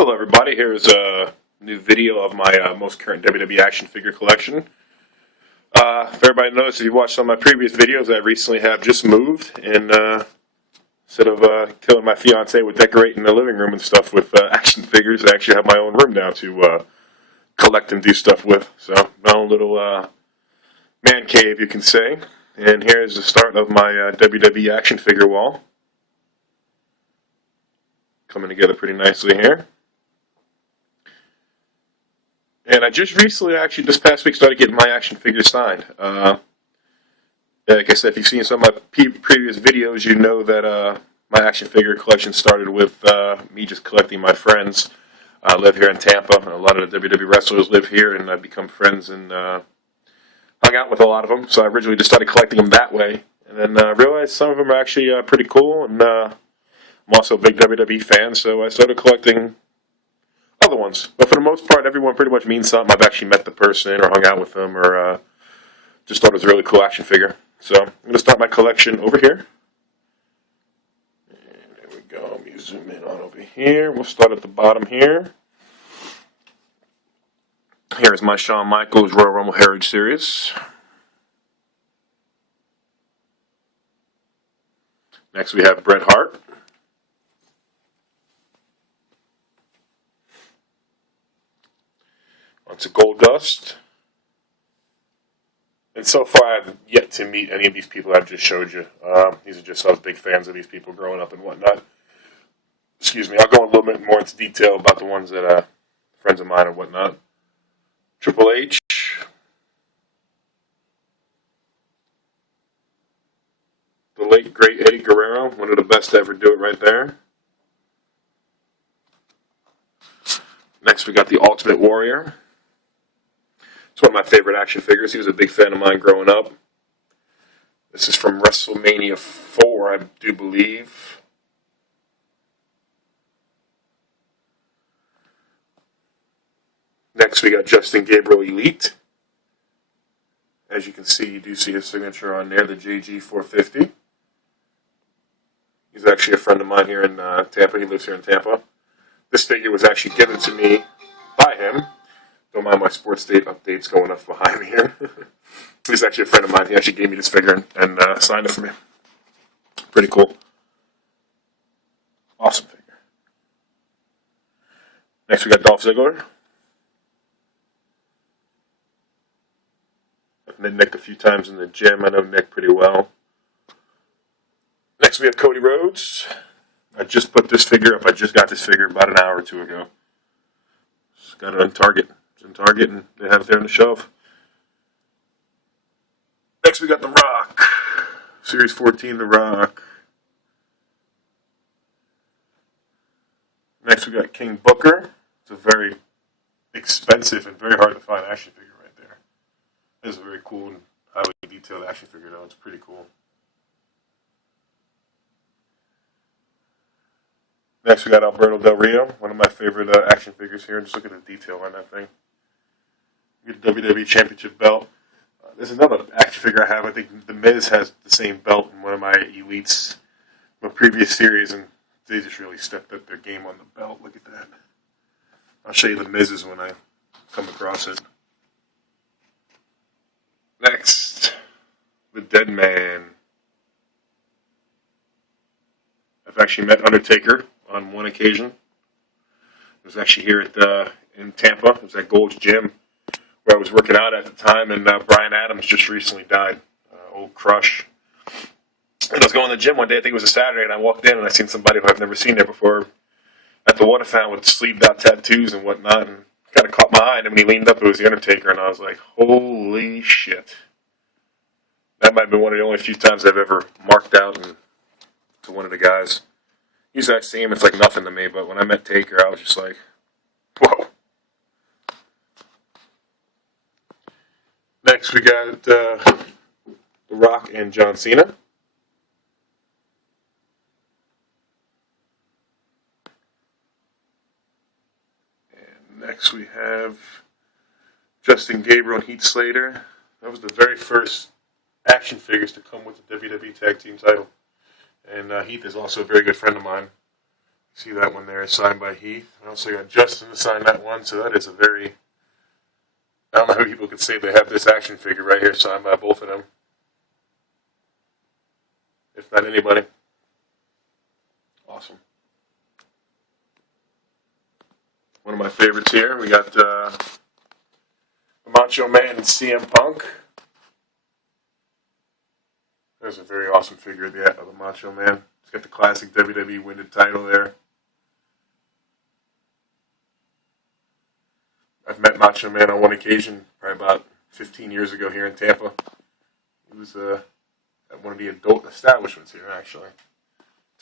Hello everybody, here's a new video of my most current WWE action figure collection. If everybody knows, if you watched some of my previous videos, I recently have just moved, and instead of killing my fiance with decorating the living room and stuff with action figures, I actually have my own room now to collect and do stuff with. So, my own little man cave, you can say. And here's the start of my WWE action figure wall. Coming together pretty nicely here. And I just recently, actually, this past week, started getting my action figures signed. Like I said, if you've seen some of my previous videos, you know that my action figure collection started with me just collecting my friends. I live here in Tampa, and a lot of the WWE wrestlers live here, and I've become friends and hung out with a lot of them. So I originally just started collecting them that way, and then realized some of them are actually pretty cool, and I'm also a big WWE fan, so I started collecting other ones. But for the most part, everyone pretty much means something. I've actually met the person or hung out with them or just thought it was a really cool action figure. So I'm going to start my collection over here. And there we go. Let me zoom in on over here. We'll start at the bottom here. Here's my Shawn Michaels Royal Rumble Heritage Series. Next we have Bret Hart. Onto Goldust. And so far I've yet to meet any of these people I've just showed you. These are just, I was big fans of these people growing up and whatnot. Excuse me, I'll go a little bit more into detail about the ones that friends of mine and whatnot. Triple H. The late, great Eddie Guerrero, one of the best to ever do it right there. Next we got the Ultimate Warrior. It's one of my favorite action figures. He was a big fan of mine growing up. This is from WrestleMania 4, I do believe. Next we got Justin Gabriel Elite. As you can see, you do see his signature on there, the JG450. He's actually a friend of mine here in Tampa. He lives here in Tampa. This figure was actually given to me by him. Don't mind my sports date updates going up behind me here. He's actually a friend of mine. He actually gave me this figure and signed it for me. Pretty cool. Awesome figure. Next we got Dolph Ziggler. I've met Nick a few times in the gym. I know Nick pretty well. Next we have Cody Rhodes. I just put this figure up. I just got this figure about an hour or two ago. Just got it on Target. It's in Target, and they have it there on the shelf. Next, we got The Rock. Series 14, The Rock. Next, we got King Booker. It's a very expensive and very hard to find action figure right there. This is a very cool and highly detailed action figure, though. It's pretty cool. Next, we got Alberto Del Rio, one of my favorite action figures here. Just look at the detail on that thing. Get the WWE Championship belt. There's another action figure I have. I think The Miz has the same belt in one of my Elites, my previous series, and they just really stepped up their game on the belt. Look at that. I'll show you The Miz's when I come across it. Next, the Dead Man. I've actually met Undertaker on one occasion. It was actually here at in Tampa. It was at Gold's Gym where I was working out at the time, and Brian Adams just recently died. Old Crush. And I was going to the gym one day, I think it was a Saturday, and I walked in and I seen somebody who I've never seen there before at the water fountain with sleeved out tattoos and whatnot, and kind of caught my eye, and when he leaned up, it was the Undertaker, and I was like, holy shit. That might have been one of the only few times I've ever marked out to one of the guys. Usually I see him, it's like nothing to me, but when I met Taker, I was just like, whoa. Next we got The Rock and John Cena. And next we have Justin Gabriel and Heath Slater. That was the very first action figures to come with the WWE Tag Team title. And Heath is also a very good friend of mine. See that one there, signed by Heath. I also got Justin to sign that one, so that is a very... I don't know how people could say they have this action figure right here signed by both of them. If not anybody. Awesome. One of my favorites here, we got the Macho Man and CM Punk. There's a very awesome figure of the Macho Man. It's got the classic WWE winded title there. I've met Macho Man on one occasion, probably about 15 years ago here in Tampa. He was at one of the adult establishments here, actually.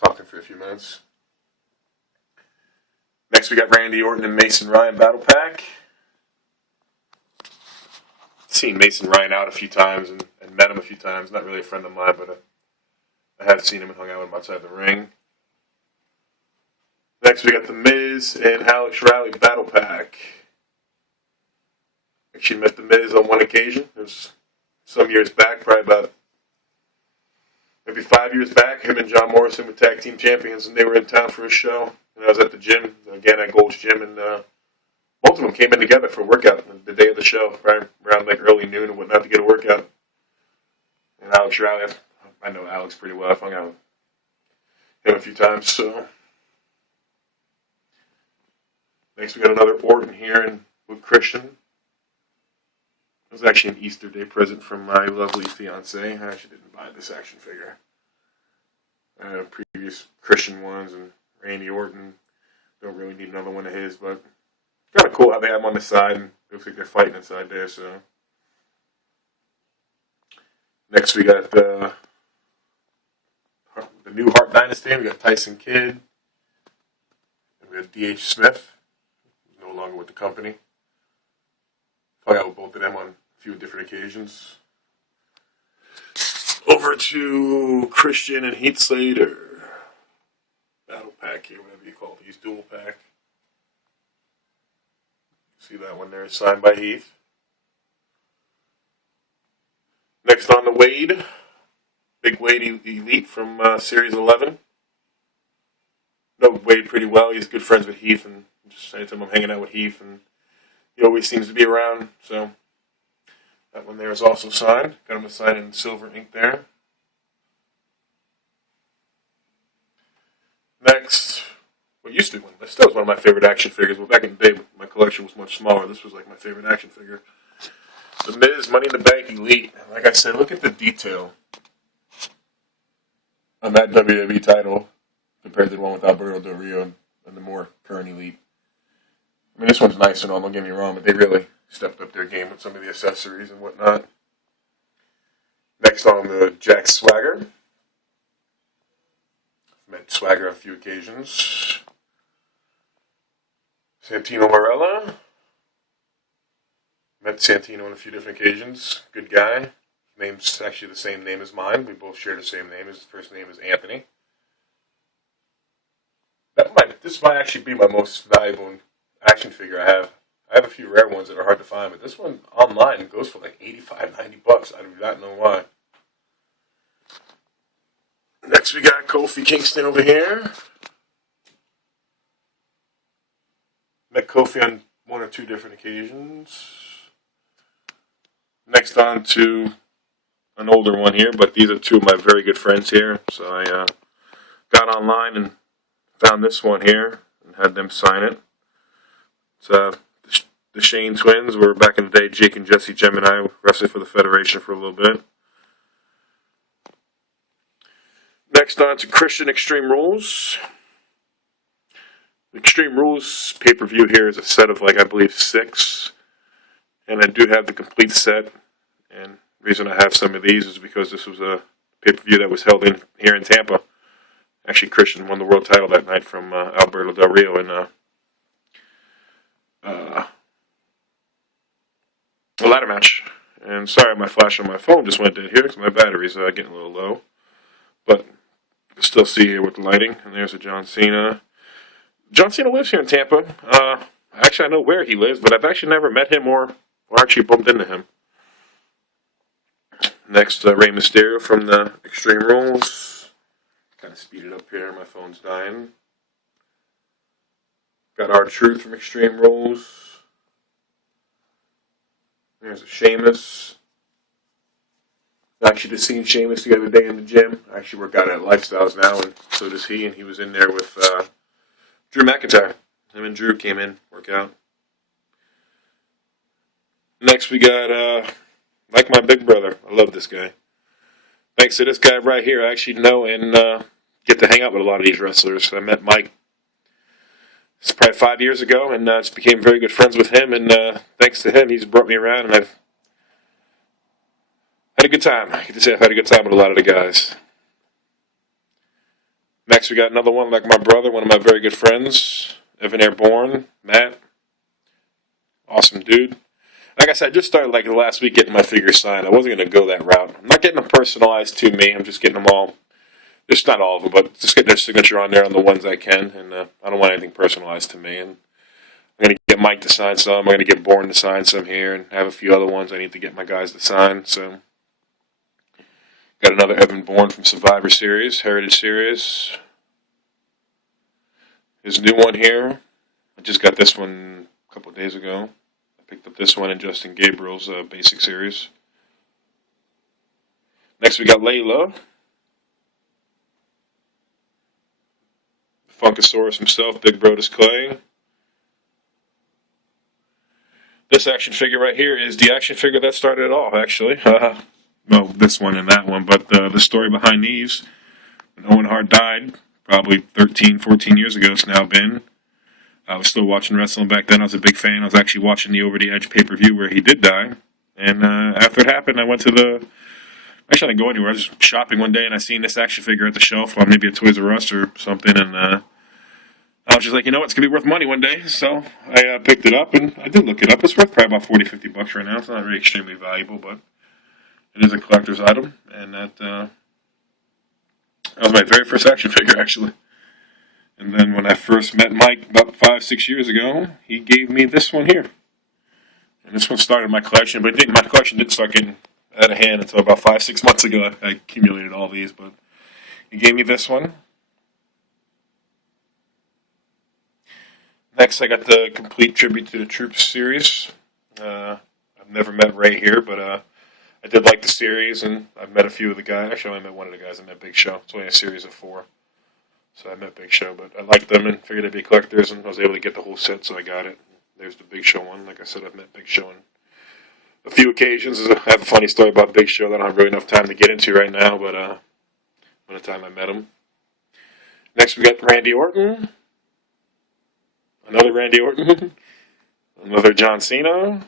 Talking for a few minutes. Next, we got Randy Orton and Mason Ryan Battle Pack. Seen Mason Ryan out a few times and met him a few times. Not really a friend of mine, but I have seen him and hung out with him outside the ring. Next, we got The Miz and Alex Riley Battle Pack. Actually met The Miz on one occasion. It was some years back, probably about maybe 5 years back. Him and John Morrison were tag team champions, and they were in town for a show. And I was at the gym, again at Gold's Gym, and both of them came in together for a workout the day of the show, right around like early noon and whatnot to get a workout. And Alex Riley, I know Alex pretty well. I've hung out with him a few times. So next we got another Orton here and with Christian. It was actually an Easter Day present from my lovely fiance. I actually didn't buy this action figure. I had previous Christian ones and Randy Orton. Don't really need another one of his, but kind of cool how they have them on the side, and it looks like they're fighting inside there. So next we got the new Hart Dynasty. We got Tyson Kidd, and we got D.H. Smith, who's no longer with the company. Hung out with both of them on a few different occasions. Over to Christian and Heath Slater. Battle pack here, whatever you call these, dual pack. See that one there, signed by Heath. Next on the Wade. Big Wade Elite from Series 11. Know Wade pretty well. He's good friends with Heath, and just anytime I'm hanging out with Heath, and he always seems to be around, so that one there is also signed. Got him to sign in silver ink there. Next, what used to be one, still was one of my favorite action figures, but back in the day, my collection was much smaller. This was like my favorite action figure. The Miz Money in the Bank Elite. Like I said, look at the detail on that WWE title compared to the one with Alberto Del Rio and the more current Elite. I mean, this one's nice and all, don't get me wrong, but they really stepped up their game with some of the accessories and whatnot. Next on the Jack Swagger. Met Swagger on a few occasions. Santino Marella. Met Santino on a few different occasions. Good guy. Name's actually the same name as mine. We both share the same name. His first name is Anthony. This might actually be my most valuable action figure I have. I have a few rare ones that are hard to find, but this one online goes for like $85, $90. I do not know why. Next we got Kofi Kingston over here. Met Kofi on one or two different occasions. Next on to an older one here, but these are two of my very good friends here. So I got online and found this one here and had them sign it. It's the Shane twins were back in the day. Jake and Jesse Gemini wrestled for the Federation for a little bit. Next on to Christian Extreme Rules. Extreme Rules pay-per-view here is a set of, like, I believe 6. And I do have the complete set. And the reason I have some of these is because this was a pay-per-view that was held here in Tampa. Actually, Christian won the world title that night from Alberto Del Rio in a ladder match. And sorry, my flash on my phone just went dead here because my battery's getting a little low. But you can still see here with the lighting. And there's a John Cena. John Cena lives here in Tampa. Actually, I know where he lives, but I've actually never met him or actually bumped into him. Next, Rey Mysterio from the Extreme Rules. Kind of speed it up here. My phone's dying. Got our Truth from Extreme Rules. There's a Sheamus. I actually just seen Sheamus the other day in the gym. I actually work out at Lifestyles now, and so does he. And he was in there with Drew McIntyre. Him and Drew came in, work out. Next we got like my big brother. I love this guy. Thanks to this guy right here, I actually know and get to hang out with a lot of these wrestlers. I met Mike. It's probably 5 years ago, and just became very good friends with him. And thanks to him, he's brought me around, and I've had a good time. I get to say I've had a good time with a lot of the guys. Next, we got another one like my brother, one of my very good friends, Evan Airborne, Matt. Awesome dude. Like I said, I just started like last week getting my figures signed. I wasn't going to go that route. I'm not getting them personalized to me. I'm just getting them all. Just not all of them, but just getting their signature on there on the ones I can. And I don't want anything personalized to me. And I'm going to get Mike to sign some. I'm going to get Bourne to sign some here. And I have a few other ones I need to get my guys to sign. So, got another Evan Bourne from Survivor Series, Heritage Series. His new one here. I just got this one a couple of days ago. I picked up this one in Justin Gabriel's Basic Series. Next we got Layla. Funkasaurus himself, Big Brodus Clay. This action figure right here is the action figure that started it all, actually. Well, this one and that one, but the story behind these, when Owen Hart died, probably 13, 14 years ago it's now been. I was still watching wrestling back then. I was a big fan. I was actually watching the Over the Edge pay-per-view where he did die. And after it happened, I went to the... Actually, I didn't go anywhere. I was just shopping one day, and I seen this action figure at the shelf on maybe a Toys R Us or something, and I was just like, you know what, it's going to be worth money one day. So I picked it up, and I did look it up. It's worth probably about $40, $50 right now. It's not really extremely valuable, but it is a collector's item, and that was my very first action figure, actually. And then when I first met Mike about 5, 6 years ago, he gave me this one here. And this one started my collection, but my collection didn't start getting out of hand until about 5, 6 months ago. I accumulated all these, but he gave me this one. Next, I got the complete Tribute to the Troops series. I've never met Ray here, but I did like the series, and I've met a few of the guys. Actually, I only met one of the guys. I met Big Show. It's only a series of 4. So I met Big Show, but I liked them and figured they'd be collectors, and I was able to get the whole set, so I got it. There's the Big Show one. Like I said, I've met Big Show on a few occasions. I have a funny story about Big Show that I don't have really enough time to get into right now, but when the time I met him. Next, we got Randy Orton. Another Randy Orton. Another John Cena.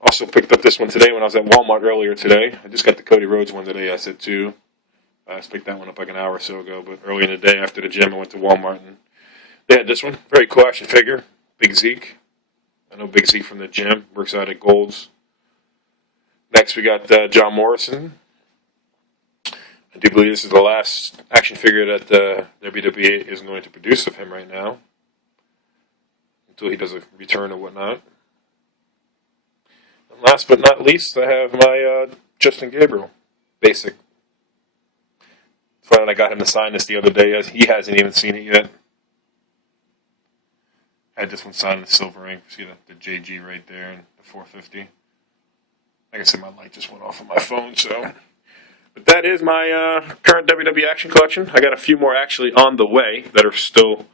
Also picked up this one today when I was at Walmart earlier today. I just got the Cody Rhodes one today, I said too. I just picked that one up like an hour or so ago, but early in the day after the gym, I went to Walmart and they had this one. Very cool action figure. Big Zeke. I know Big Zeke from the gym. Works out at Gold's. Next, we got John Morrison. I do believe this is the last action figure that WWE is going to produce of him right now. Until he does a return or whatnot. And last but not least, I have my Justin Gabriel Basic. Funny, I got him to sign this the other day. He hasn't even seen it yet. I had this one signed in silver ink. See the JG right there and the 450. Like I said, my light just went off on my phone, so. But that is my current WWE action collection. I got a few more actually on the way that are still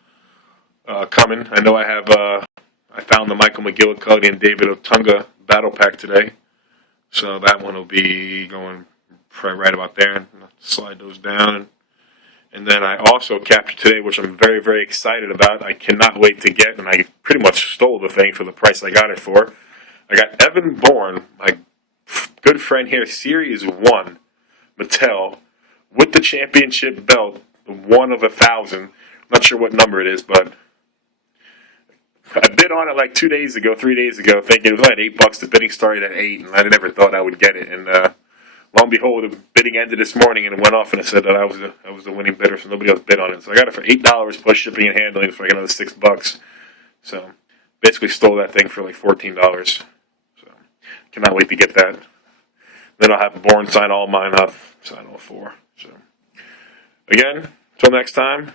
coming. I know I have. I found the Michael McGillicuddy and David Otunga battle pack today, so that one will be going right about there. And slide those down. And then I also captured today, which I'm very, very excited about. I cannot wait to get, and I pretty much stole the thing for the price I got it for. I got Evan Bourne, my good friend here, Series 1, Mattel, with the championship belt, the 1 of 1,000. I'm not sure what number it is, but I bid on it like 2 days ago, 3 days ago, thinking it was only at $8. The bidding started at 8, and I never thought I would get it. And lo and behold, the bidding ended this morning, and it went off, and it said that I was the winning bidder, so nobody else bid on it. So I got it for $8 plus shipping and handling for like another $6. So basically stole that thing for like $14. So cannot wait to get that. Then I'll have Bourne sign all mine. I'll sign all 4. So again, until next time.